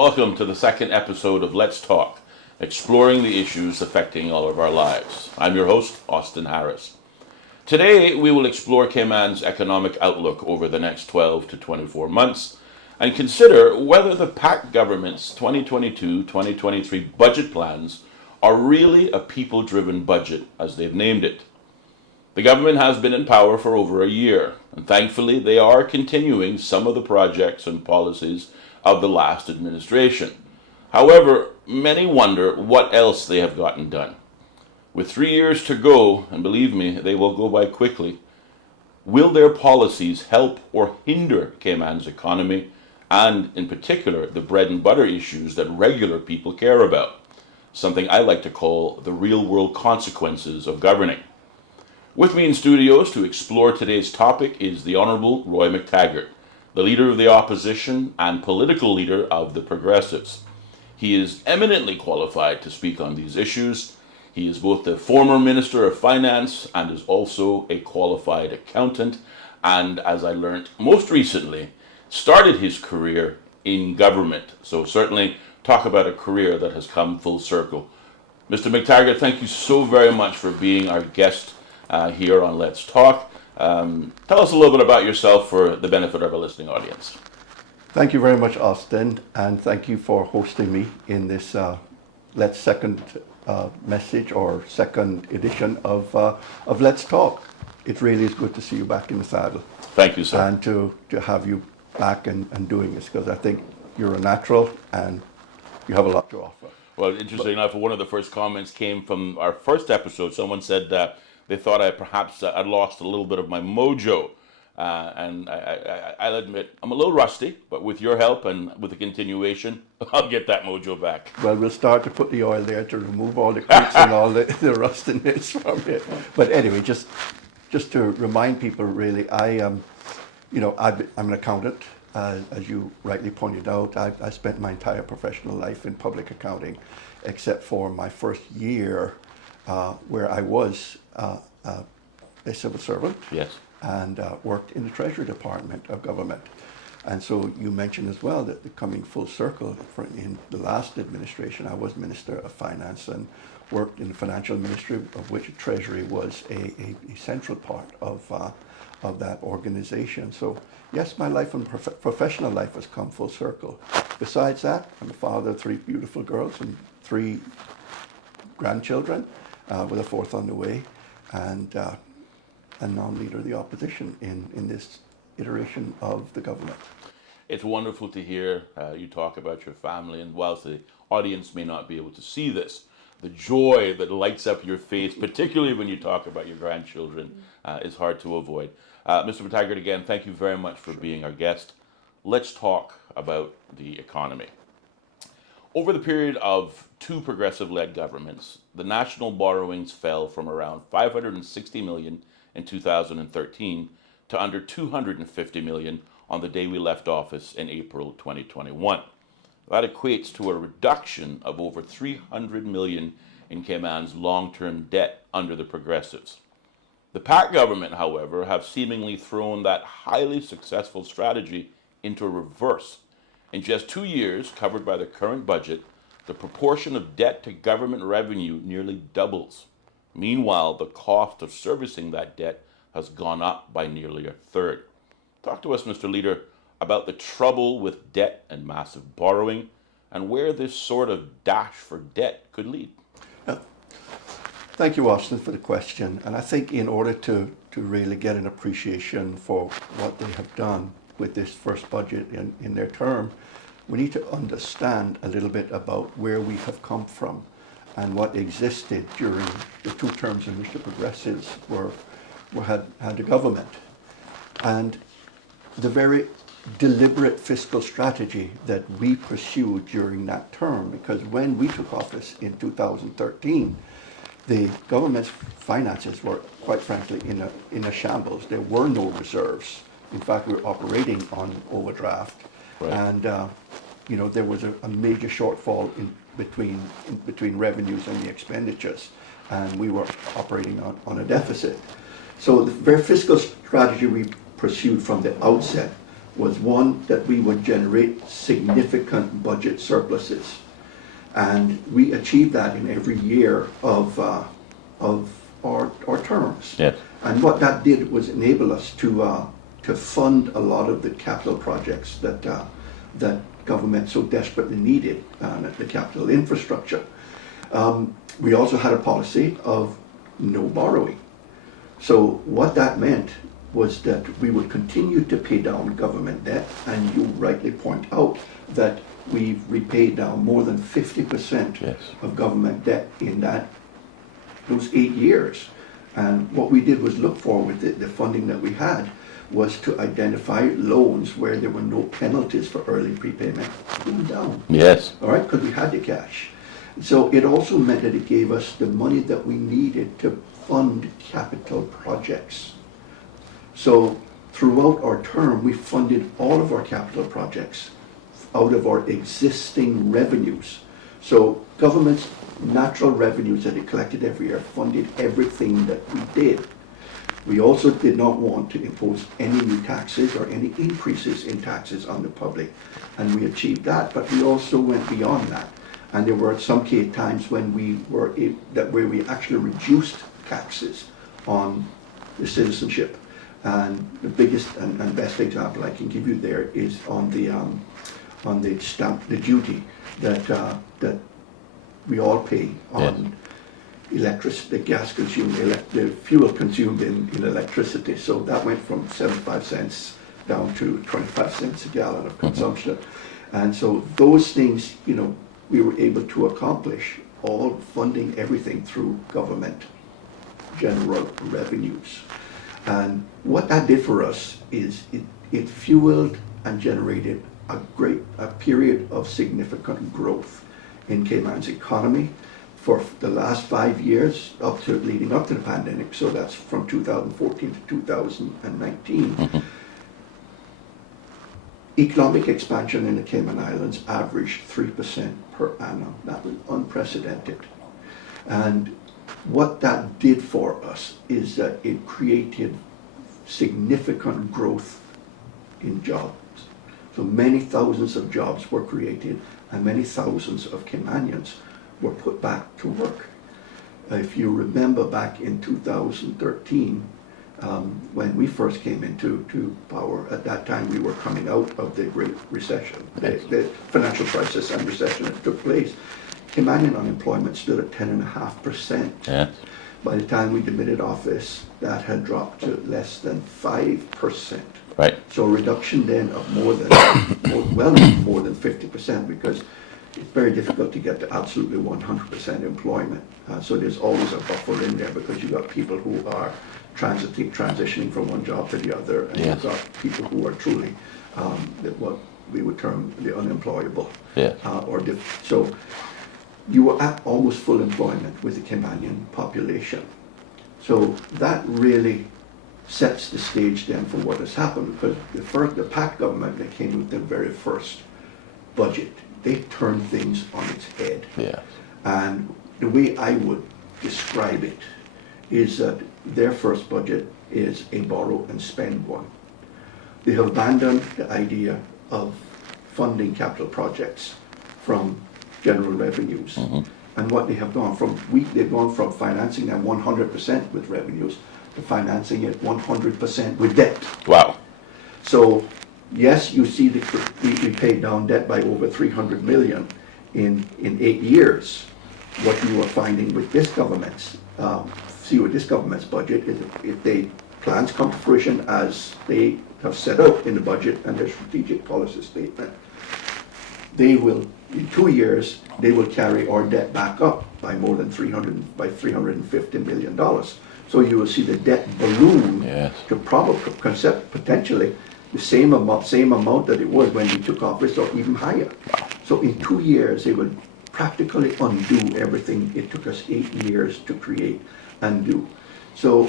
welcome to the second episode of Let's Talk, exploring the issues affecting all of our lives. I'm your host, Austin Harris. Today, we will explore Cayman's economic outlook over the next 12 to 24 months and consider whether the PAC government's 2022-2023 budget plans are really a people-driven budget, as they've named it. The government has been in power for over a year, and thankfully they are continuing some of the projects and policies of the last administration. However, many wonder what else they have gotten done. With 3 years to go, and believe me, they will go by quickly, will their policies help or hinder Cayman's economy, and in particular the bread and butter issues that regular people care about, something I like to call the real-world consequences of governing? With me in studios to explore today's topic is the Honourable Roy McTaggart, the Leader of the Opposition and political leader of the Progressives. He is eminently qualified to speak on these issues. He is both the former Minister of Finance and is also a qualified accountant, and as I learned most recently, started his career in government. So certainly talk about a career that has come full circle. Mr. McTaggart, thank you so very much for being our guest here on Let's Talk. Tell us a little bit about yourself for the benefit of our listening audience. Thank you very much, Austin, and thank you for hosting me in this second message or second edition of Let's Talk. It really is good to see you back in the saddle. Thank you, sir. And to have you back and doing this, because I think you're a natural and you have a lot to offer. Well, interesting enough, one of the first comments came from our first episode. Someone said they thought I perhaps I'd lost a little bit of my mojo. And I'll admit, I'm a little rusty, but with your help and with the continuation, I'll get that mojo back. Well, we'll start to put the oil there to remove all the creaks and all the rustiness from it. But anyway, just to remind people, really, I'm an accountant. As you rightly pointed out, I spent my entire professional life in public accounting, except for my first year where I was a civil servant. Yes. And worked in the Treasury Department of government. And so you mentioned as well that coming full circle, in the last administration, I was Minister of Finance and worked in the financial ministry, of which Treasury was a central part of that organization. So yes, my life and professional life has come full circle. Besides that, I'm a father of 3 beautiful girls and 3 grandchildren, with a 4th on the way. And now leader of the opposition in this iteration of the government. It's wonderful to hear you talk about your family, and whilst the audience may not be able to see this, the joy that lights up your face, particularly when you talk about your grandchildren, is hard to avoid. Mr. McTaggart, again, thank you very much for being our guest. Let's talk about the economy. Over the period of 2 progressive-led governments, the national borrowings fell from around $560 million in 2013 to under $250 million on the day we left office in April 2021. That equates to a reduction of over $300 million in Cayman's long-term debt under the Progressives. The PAC government, however, have seemingly thrown that highly successful strategy into reverse. In just 2 years, covered by the current budget, the proportion of debt to government revenue nearly doubles. Meanwhile, the cost of servicing that debt has gone up by nearly a third. Talk to us, Mr. Leader, about the trouble with debt and massive borrowing and where this sort of dash for debt could lead. Thank you, Austin, for the question. And I think in order to really get an appreciation for what they have done with this first budget in their term, we need to understand a little bit about where we have come from and what existed during the 2 terms in which the Progressives had the government. And the very deliberate fiscal strategy that we pursued during that term, because when we took office in 2013, the government's finances were, quite frankly, in a shambles. There were no reserves. In fact, we were operating on overdraft. Right. And there was a major shortfall in between revenues and the expenditures, and we were operating on a deficit. So the very fiscal strategy we pursued from the outset was one, that we would generate significant budget surpluses. And we achieved that in every year of our terms. Yes. And what that did was enable us to fund a lot of the capital projects that government so desperately needed, the capital infrastructure. We also had a policy of no borrowing. So what that meant was that we would continue to pay down government debt, and you rightly point out that we've repaid now more than 50% Yes. of government debt in those 8 years. And what we did was look for with the funding that we had was to identify loans where there were no penalties for early prepayment. Put them down, Yes. all right, because we had the cash. So it also meant that it gave us the money that we needed to fund capital projects. So throughout our term, we funded all of our capital projects out of our existing revenues. So government's natural revenues that it collected every year funded everything that we did. We also did not want to impose any new taxes or any increases in taxes on the public, and we achieved that, but we also went beyond that. And there were some times when where we actually reduced taxes on the citizenship. And the biggest and best example I can give you there is on the stamp, the duty that we all pay on electricity, the gas consumed, the fuel consumed in electricity. So that went from 75 cents down to 25 cents a gallon of consumption. And so those things, we were able to accomplish, all funding everything through government general revenues. And what that did for us is it fueled and generated a period of significant growth in Cayman's economy for the last 5 years leading up to the pandemic. So that's from 2014 to 2019. Economic expansion in the Cayman Islands averaged 3% per annum. That was unprecedented. And what that did for us is that it created significant growth in jobs. So many thousands of jobs were created, and many thousands of Caymanians were put back to work. If you remember back in 2013, when we first came into power, at that time we were coming out of the Great Recession, the financial crisis and recession that took place. Caymanian unemployment stood at 10.5%. Yes. By the time we admitted office, that had dropped to less than 5%. Right. So a reduction then of more than 50%, because it's very difficult to get to absolutely 100% employment. So there's always a buffer in there because you've got people who are transitioning from one job to the other, and you've got people who are truly what we would term the unemployable. Yes. So you were at almost full employment with the Caymanian population. So that really sets the stage then for what has happened, because the PAC government that came with the very first budget, they turned things on its head. Yes. And the way I would describe it is that their first budget is a borrow and spend one. They have abandoned the idea of funding capital projects from general revenues. And what they have gone from, they've gone from financing them 100% with revenues to financing it 100% with debt. Wow. So yes, you see we paid down debt by over 300 million in 8 years. What you are finding with this government's budget is if the plans come to fruition as they have set out in the budget and their strategic policy statement, they will, in 2 years, they will carry our debt back up by more than $350 million. So you will see the debt balloon to potentially the same amount that it was when we took office, or even higher. So in 2 years, they will practically undo everything it took us 8 years to create and do. So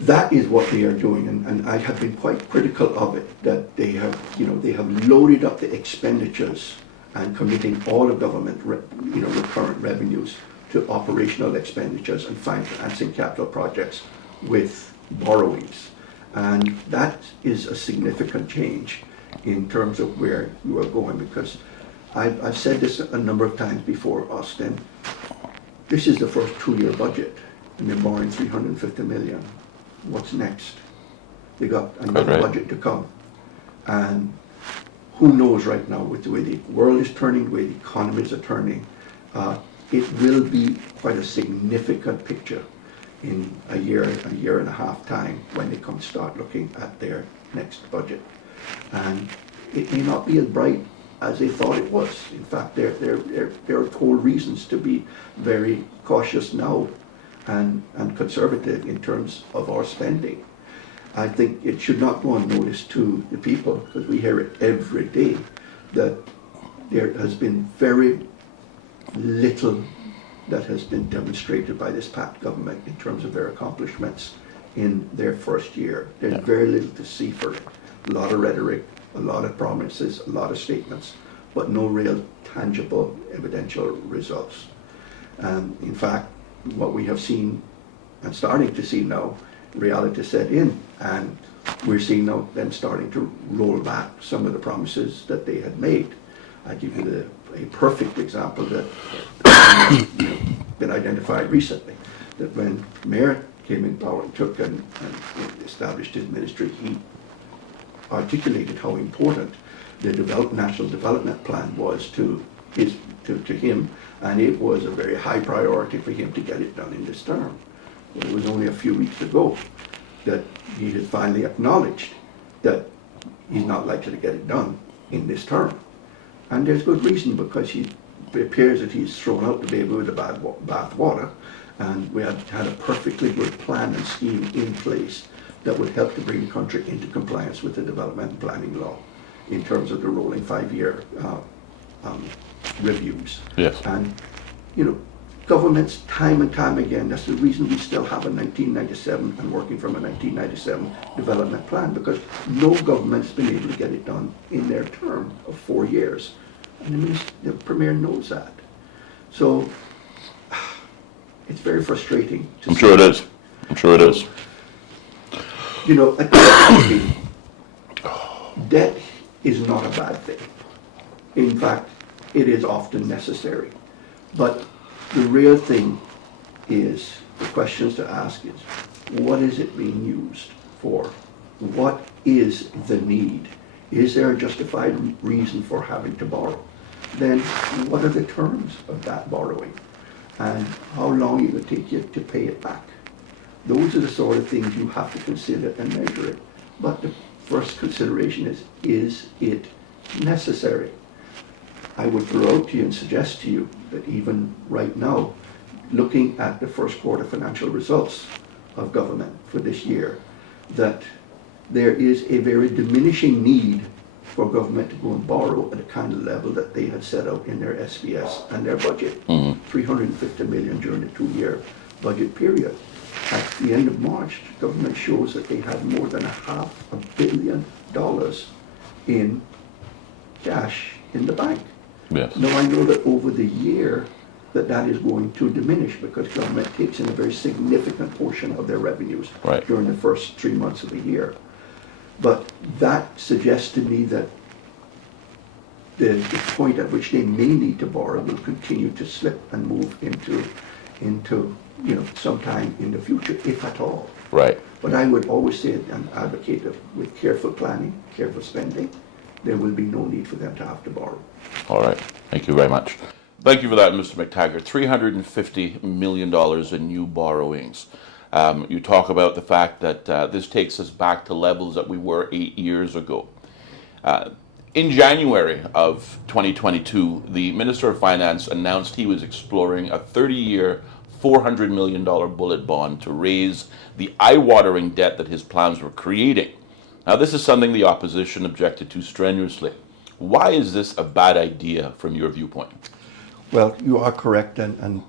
that is what they are doing, and I have been quite critical of it, that they have loaded up the expenditures and committing all of government recurrent revenues to operational expenditures and financing capital projects with borrowings. And that is a significant change in terms of where you are going, because I've said this a number of times before, Austin. This is the first 2-year budget, and they're borrowing 350 million. What's next? They got another budget to come. And who knows right now, with the way the world is turning, the way the economies are turning, it will be quite a significant picture in a year and a half time when they come start looking at their next budget. And it may not be as bright as they thought it was. In fact, there are whole reasons to be very cautious now and conservative in terms of our spending. I think it should not go unnoticed to the people, because we hear it every day, that there has been very little that has been demonstrated by this PAT government in terms of their accomplishments in their first year. There's very little to see for it. A lot of rhetoric, a lot of promises, a lot of statements, but no real tangible evidential results. In fact, what we have seen and starting to see now, reality set in, and we're seeing now them starting to roll back some of the promises that they had made. I give you a perfect example that been identified recently, that when Mayor came in power and took and established his ministry, he articulated how important the national development plan was to him, and it was a very high priority for him to get it done in this term. It was only a few weeks ago that he had finally acknowledged that he's not likely to get it done in this term. And there's good reason, because it appears that he's thrown out the baby with the bath water, and we had a perfectly good plan and scheme in place that would help to bring the country into compliance with the development and planning law in terms of the rolling 5-year reviews. Yes. And, governments, time and time again, that's the reason we still have a 1997 and working from a 1997 development plan, because no government's been able to get it done in their term of 4 years. And the Premier knows that. So it's very frustrating. I'm sure it is. I'm sure it is. At the end of the day, debt is not a bad thing. In fact, it is often necessary. But the real thing is, the questions to ask is, what is it being used for? What is the need? Is there a justified reason for having to borrow? Then what are the terms of that borrowing? And how long it will take you to pay it back? Those are the sort of things you have to consider and measure it. But the first consideration is it necessary? I would throw out to you and suggest to you that even right now, looking at the first quarter financial results of government for this year, that there is a very diminishing need for government to go and borrow at the kind of level that they had set out in their SBS and their budget. 350 million during the 2-year budget period. At the end of March, government shows that they had more than $500 million in cash in the bank. Yes. Now, I know that over the year that is going to diminish, because government takes in a very significant portion of their revenues during the first 3 months of the year. But that suggests to me that the point at which they may need to borrow will continue to slip and move into sometime in the future, if at all. Right. But I would always say and advocate that with careful planning, careful spending, there will be no need for them to have to borrow. All right. Thank you very much. Thank you for that, Mr. McTaggart. $350 million in new borrowings. You talk about the fact that this takes us back to levels that we were 8 years ago. In January of 2022, the Minister of Finance announced he was exploring a 30-year, $400 million bullet bond to raise the eye-watering debt that his plans were creating. Now, this is something the opposition objected to strenuously. Why is this a bad idea from your viewpoint? Well, you are correct, and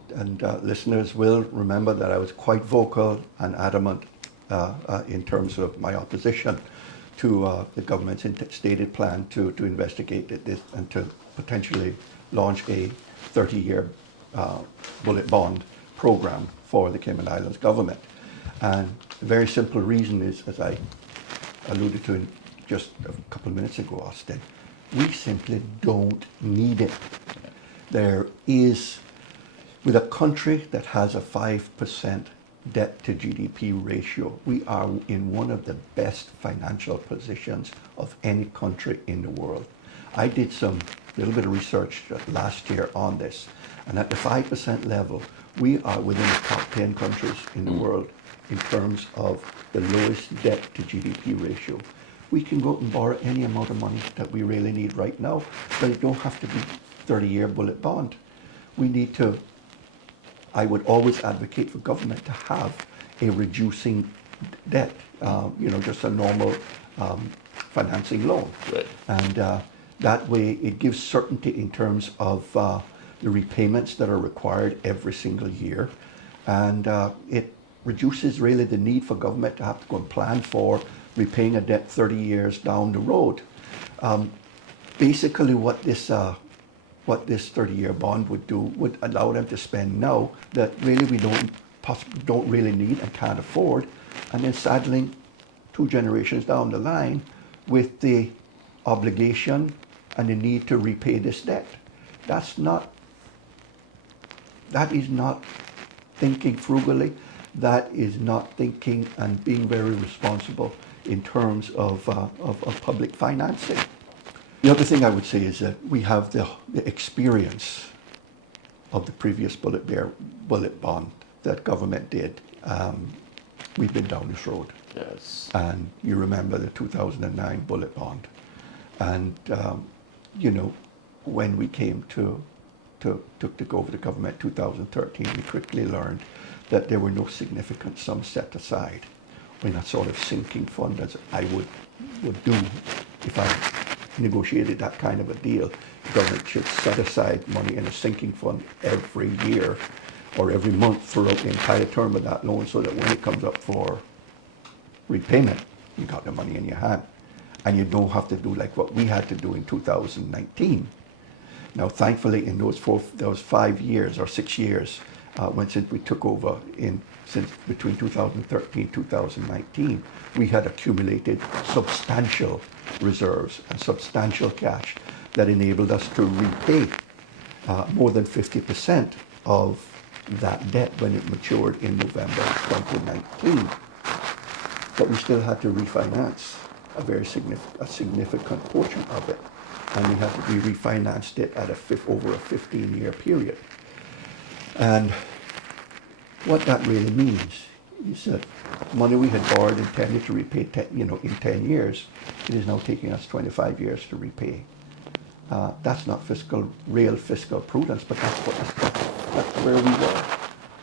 listeners will remember that I was quite vocal and adamant in terms of my opposition to the government's stated plan to investigate this and to potentially launch a 30-year bullet bond program for the Cayman Islands government. And the very simple reason is, as I alluded to just a couple of minutes ago, Austin, we simply don't need it. There is, with a country that has a 5% debt to GDP ratio, we are in one of the best financial positions of any country in the world. I did some little bit of research last year on this, and at the 5% level, we are within the top 10 countries in the world in terms of the lowest debt to GDP ratio. We can go out and borrow any amount of money that we really need right now, but it don't have to be 30-year bullet bond. We need to, I would always advocate for government to have a reducing debt, just a normal financing loan. Right. And that way it gives certainty in terms of the repayments that are required every single year. And it reduces really the need for government to have to go and plan for repaying a debt 30 years down the road. Basically what this 30-year bond would do would allow them to spend now that really we don't really need and can't afford, and then saddling 2 generations down the line with the obligation and the need to repay this debt. That is not thinking frugally. That is not thinking and being very responsible in terms of public financing. The other thing I would say is that we have the experience of the previous bullet bond that government did. We've been down this road. Yes. And you remember the 2009 bullet bond. And, when we came to go over the government in 2013, we quickly learned that there were no significant sums set aside in a sort of sinking fund, as I would do if I negotiated that kind of a deal. The government should set aside money in a sinking fund every year or every month throughout the entire term of that loan, so that when it comes up for repayment, you got the money in your hand. And you don't have to do like what we had to do in 2019. Now, thankfully, in those 5 years or 6 years, since we took over since between 2013 and 2019, we had accumulated substantial reserves and substantial cash that enabled us to repay more than 50% of that debt when it matured in November 2019. But we still had to refinance a significant portion of it, and we refinanced it at over a 15-year period. And what that really means is that money we had borrowed intended to repay in 10 years, it is now taking us 25 years to repay. That's not real fiscal prudence, but that's where we were.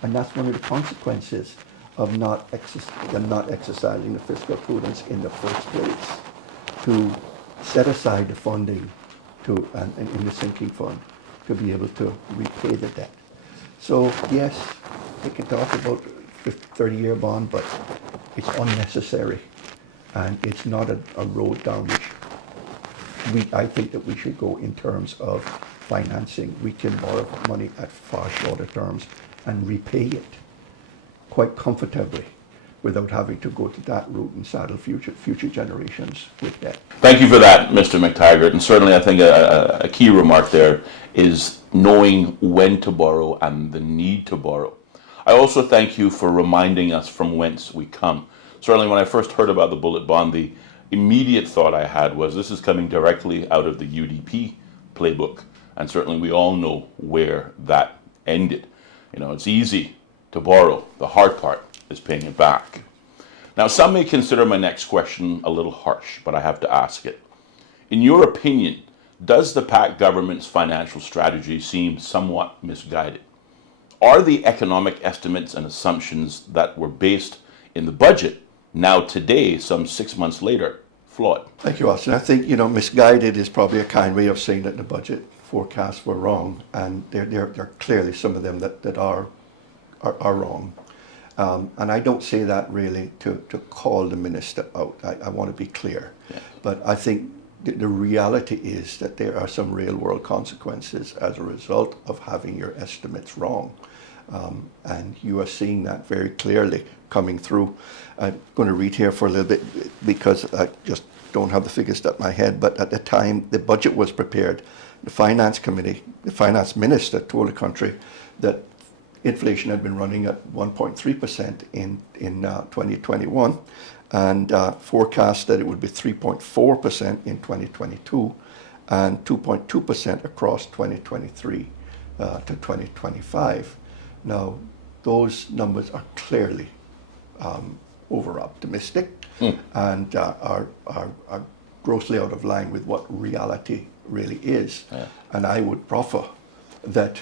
And that's one of the consequences of not exercising the fiscal prudence in the first place, to set aside the funding in the sinking fund to be able to repay the debt. So yes, we can talk about 30-year bond, but it's unnecessary, and it's not a road down which I think that we should go in terms of financing. We can borrow money at far shorter terms and repay it quite comfortably without having to go to that route and saddle future generations with debt. Thank you for that, Mr. McTaggart. And certainly I think a key remark there is knowing when to borrow and the need to borrow. I also thank you for reminding us from whence we come. Certainly when I first heard about the bullet bond, the immediate thought I had was this is coming directly out of the UDP playbook. And certainly we all know where that ended. It's easy to borrow. The hard part is paying it back. Now, some may consider my next question a little harsh, but I have to ask it. In your opinion, does the PAC government's financial strategy seem somewhat misguided? Are the economic estimates and assumptions that were based in the budget now today, some 6 months later, flawed? Thank you, Austin. I think, misguided is probably a kind way of saying that the budget forecasts were wrong, and there are clearly some of them that are wrong. And I don't say that really to call the minister out. I want to be clear. Yeah. But I think the reality is that there are some real world consequences as a result of having your estimates wrong. And you are seeing that very clearly coming through. I'm going to read here for a little bit because I just don't have the figures at my head, but at the time the budget was prepared, the finance committee, the finance minister told the country that inflation had been running at 1.3% in 2021 and forecast that it would be 3.4% in 2022 and 2.2% across 2023 to 2025. Now, those numbers are clearly over-optimistic and are grossly out of line with what reality really is. Yeah. And I would proffer that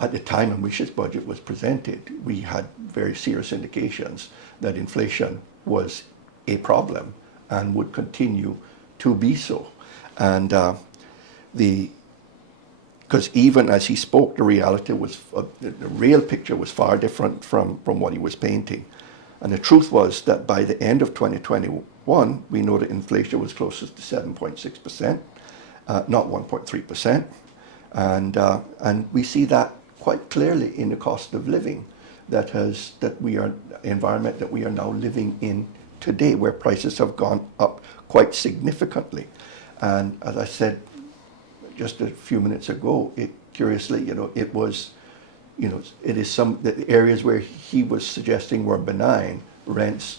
at the time in which this budget was presented, we had very serious indications that inflation was a problem and would continue to be so. And because even as he spoke, the reality was, the real picture was far different from what he was painting. And the truth was that by the end of 2021, we know that inflation was closer to 7.6%, not 1.3%. And we see that quite clearly in the cost of living environment that we are now living in today, where prices have gone up quite significantly. And as I said just a few minutes ago, curiously, it was, it is the areas where he was suggesting were benign: rents,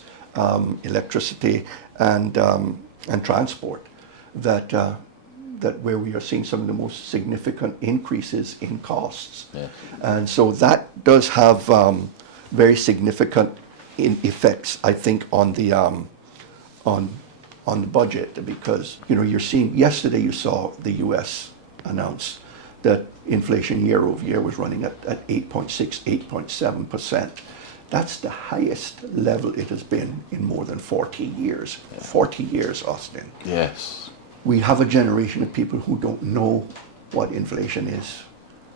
electricity, and transport. That where we are seeing some of the most significant increases in costs. Yeah. And so that does have very significant effects, I think, on the budget, because you're seeing, yesterday you saw the US announce that inflation year over year was running at 8.6, 8.7%. That's the highest level it has been in more than 40 years. Yeah. 40 years, Austin. Yes. We have a generation of people who don't know what inflation is,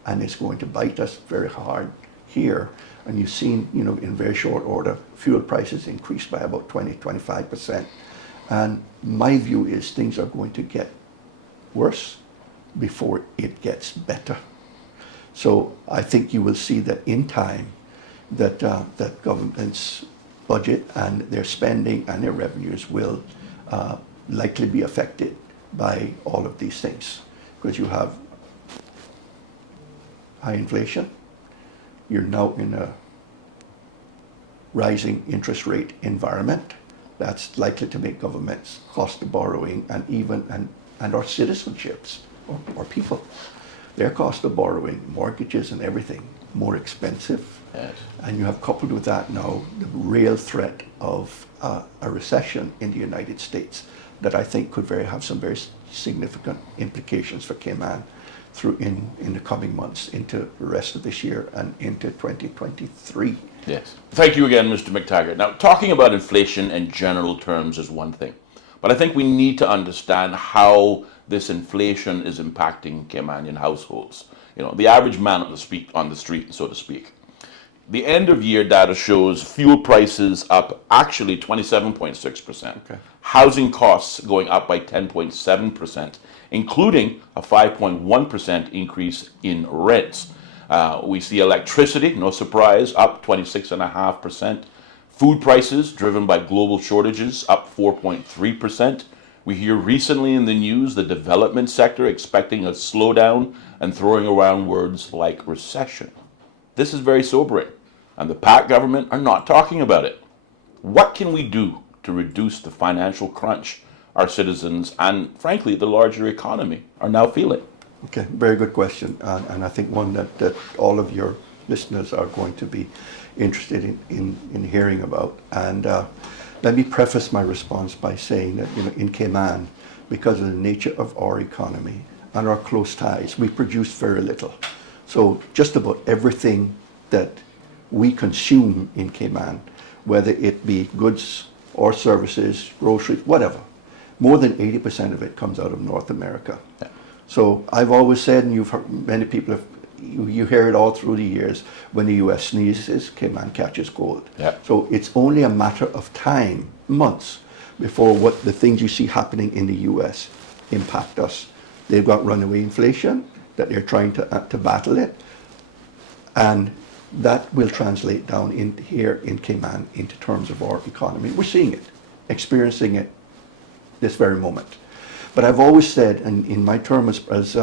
and it's going to bite us very hard here. And you've seen, in very short order, fuel prices increased by about 20-25%. And my view is things are going to get worse before it gets better. So I think you will see that in time that government's budget and their spending and their revenues will likely be affected by all of these things, because you have high inflation, you're now in a rising interest rate environment that's likely to make governments' cost of borrowing and our citizenships or people, their cost of borrowing, mortgages and everything, more expensive. Yes. And you have coupled with that now the real threat of a recession in the United States that I think could have some very significant implications for Cayman through in the coming months into the rest of this year and into 2023. Yes. Thank you again, Mr. McTaggart. Now, talking about inflation in general terms is one thing, but I think we need to understand how this inflation is impacting Caymanian households. The average man on the street, so to speak. The end of year data shows fuel prices up actually 27.6%. Okay. Housing costs going up by 10.7%, including a 5.1% increase in rents. We see electricity, no surprise, up 26.5%. Food prices, driven by global shortages, up 4.3%. We hear recently in the news the development sector expecting a slowdown and throwing around words like recession. This is very sobering, and the PAC government are not talking about it. What can we do to reduce the financial crunch our citizens and, frankly, the larger economy are now feeling? Okay, very good question, and I think one that all of your listeners are going to be interested in hearing about. And let me preface my response by saying that in Cayman, because of the nature of our economy and our close ties, we produce very little. So just about everything that we consume in Cayman, whether it be goods or services, groceries, whatever, more than 80% of it comes out of North America. Yeah. So I've always said, and you've heard, many people have, you hear it all through the years, when the US sneezes, Cayman catches cold. Yeah. So it's only a matter of time, months, before the things you see happening in the US impact us. They've got runaway inflation that they're trying to battle it, and that will translate down in here in Cayman into terms of our economy. We're seeing it, experiencing it this very moment. But I've always said, and in my term as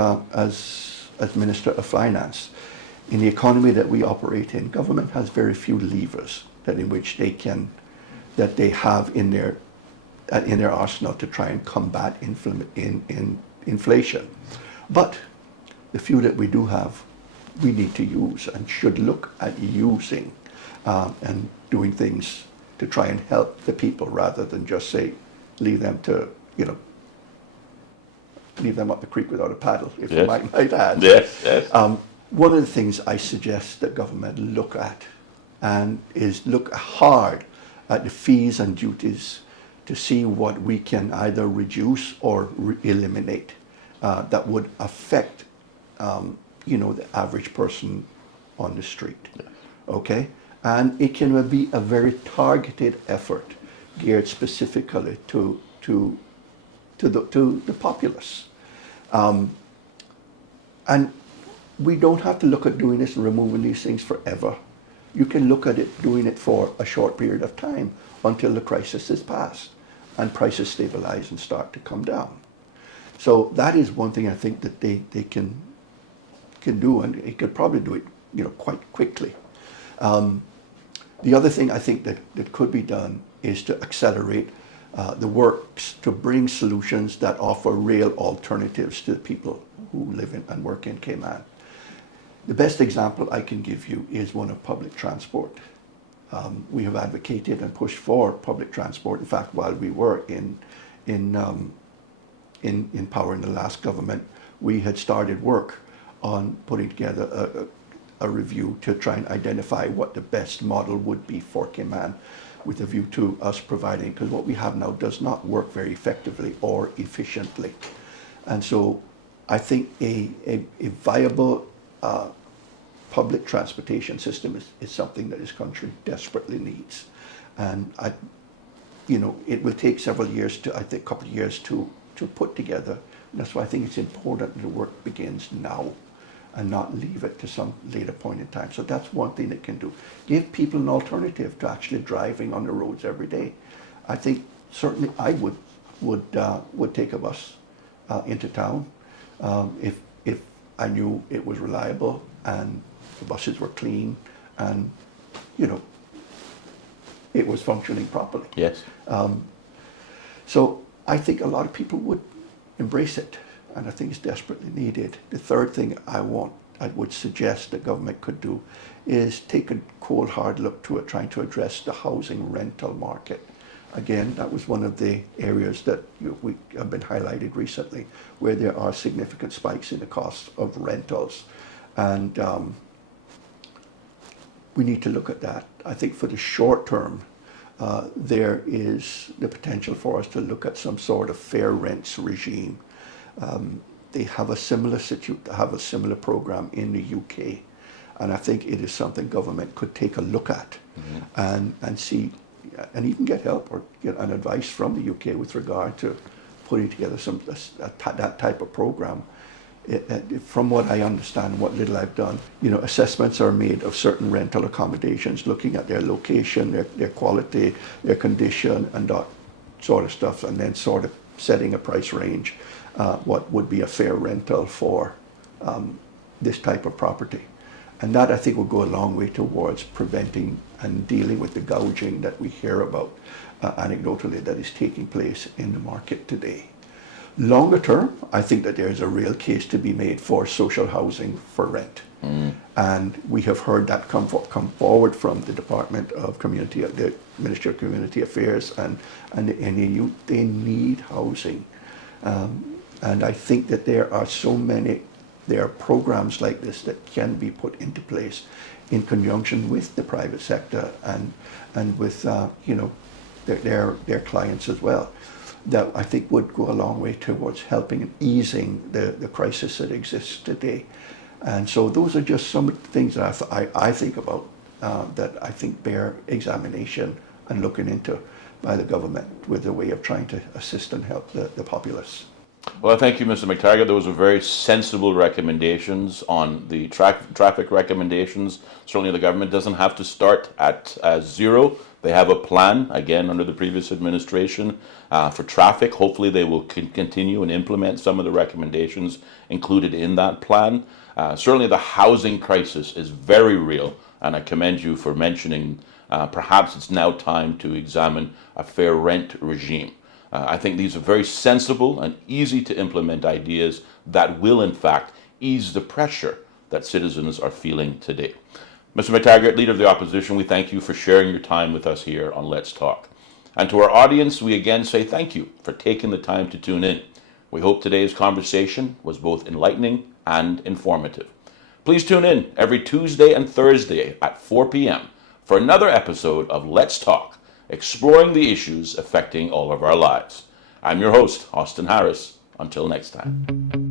Minister of Finance, in the economy that we operate in, government has very few levers that they have in their arsenal to try and combat inflation. But the few that we do have, we need to use and should look at using and doing things to try and help the people rather than just say leave them up the creek without a paddle, if you might add. Yes, yes. One of the things I suggest that government look at is look hard at the fees and duties to see what we can either reduce or eliminate that would affect the average person on the street. Yeah. Okay? And it can be a very targeted effort geared specifically to the populace. And we don't have to look at doing this and removing these things forever. You can look at it doing it for a short period of time until the crisis is past and prices stabilize and start to come down. So that is one thing I think that they can do, and it could probably do it quite quickly. The other thing I think that could be done is to accelerate the works to bring solutions that offer real alternatives to the people who live in and work in Cayman. The best example I can give you is one of public transport. We have advocated and pushed for public transport. In fact, while we were in power in the last government, we had started work on putting together a review to try and identify what the best model would be for Cayman, with a view to us providing, because what we have now does not work very effectively or efficiently. And so I think a viable public transportation system is something that this country desperately needs. And it will take several years a couple of years to put together. And that's why I think it's important that the work begins now and not leave it to some later point in time. So that's one thing that can do. Give people an alternative to actually driving on the roads every day. I think certainly I would take a bus into town if I knew it was reliable and the buses were clean and it was functioning properly. Yes. So I think a lot of people would embrace it, and I think it's desperately needed. The third thing I would suggest the government could do is take a cold, hard look to it, trying to address the housing rental market. Again, that was one of the areas that we have been highlighted recently, where there are significant spikes in the cost of rentals. And we need to look at that. I think for the short term, there is the potential for us to look at some sort of fair rents regime. They have a similar program in the UK, and I think it is something government could take a look at and see, and even get help or get an advice from the UK with regard to putting together that type of program. From what I understand, what little I've done, assessments are made of certain rental accommodations, looking at their location, their quality, their condition, and that sort of stuff, and then sort of setting a price range, what would be a fair rental for this type of property. And that, I think, will go a long way towards preventing and dealing with the gouging that we hear about anecdotally that is taking place in the market today. Longer term, I think that there is a real case to be made for social housing for rent. And we have heard that come forward from the Department of Community, the Ministry of Community Affairs and the NAU. They need housing. And I think that there are programs like this that can be put into place in conjunction with the private sector and with their clients as well, that I think would go a long way towards helping and easing the crisis that exists today. And so those are just some of the things that I think about that I think bear examination and looking into by the government with a way of trying to assist and help the populace. Well, thank you, Mr. McTaggart. Those were very sensible recommendations on the traffic recommendations. Certainly, the government doesn't have to start at zero. They have a plan, again, under the previous administration for traffic. Hopefully, they will continue and implement some of the recommendations included in that plan. Certainly, the housing crisis is very real, and I commend you for mentioning perhaps it's now time to examine a fair rent regime. I think these are very sensible and easy to implement ideas that will, in fact, ease the pressure that citizens are feeling today. Mr. McTaggart, Leader of the Opposition, we thank you for sharing your time with us here on Let's Talk. And to our audience, we again say thank you for taking the time to tune in. We hope today's conversation was both enlightening and informative. Please tune in every Tuesday and Thursday at 4 p.m. for another episode of Let's Talk, exploring the issues affecting all of our lives. I'm your host, Austin Harris. Until next time.